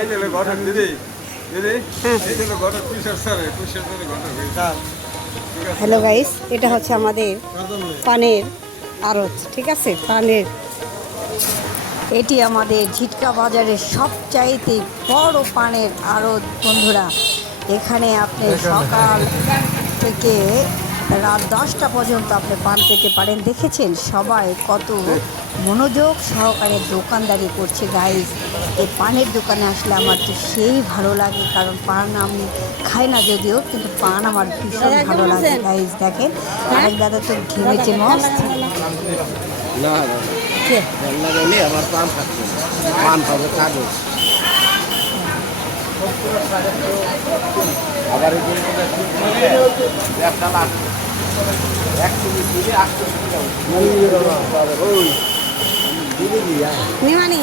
এই দিলে ঘটক দিদি দিদি এই দিলে ঘটক পুষার স্যার পুষার স্যার ঘটক হ্যালো গাইস, এটা হচ্ছে আমাদের পানের আড়ত, ঠিক আছে? পানের এটি আমাদের ঝিটকা বাজারের সবচাইতে বড় পানের আড়ত বন্ধুরা। এখানে আপনি সকাল থেকে রাত 10টা পর্যন্ত আপনি পান পেতে পারেন। দেখেছেন সবাই কত মনোযোগ সহকারে দোকানদারি করছে গাইস। এই পানের দোকানে আসলে আমার তো সেই ভালো লাগে, কারণ পান আমি খাই না যদিও, কিন্তু পান আমার ভীষণ ভালো লাগে গাইস। দেখেন আরেক দাদা তো ঘেমেছে মস্ত। না লাগাইলে আমার পান খাচ্ছে পান পাবে কাগজ আবার একটা লাখ 120 দিলে 800 নিমানি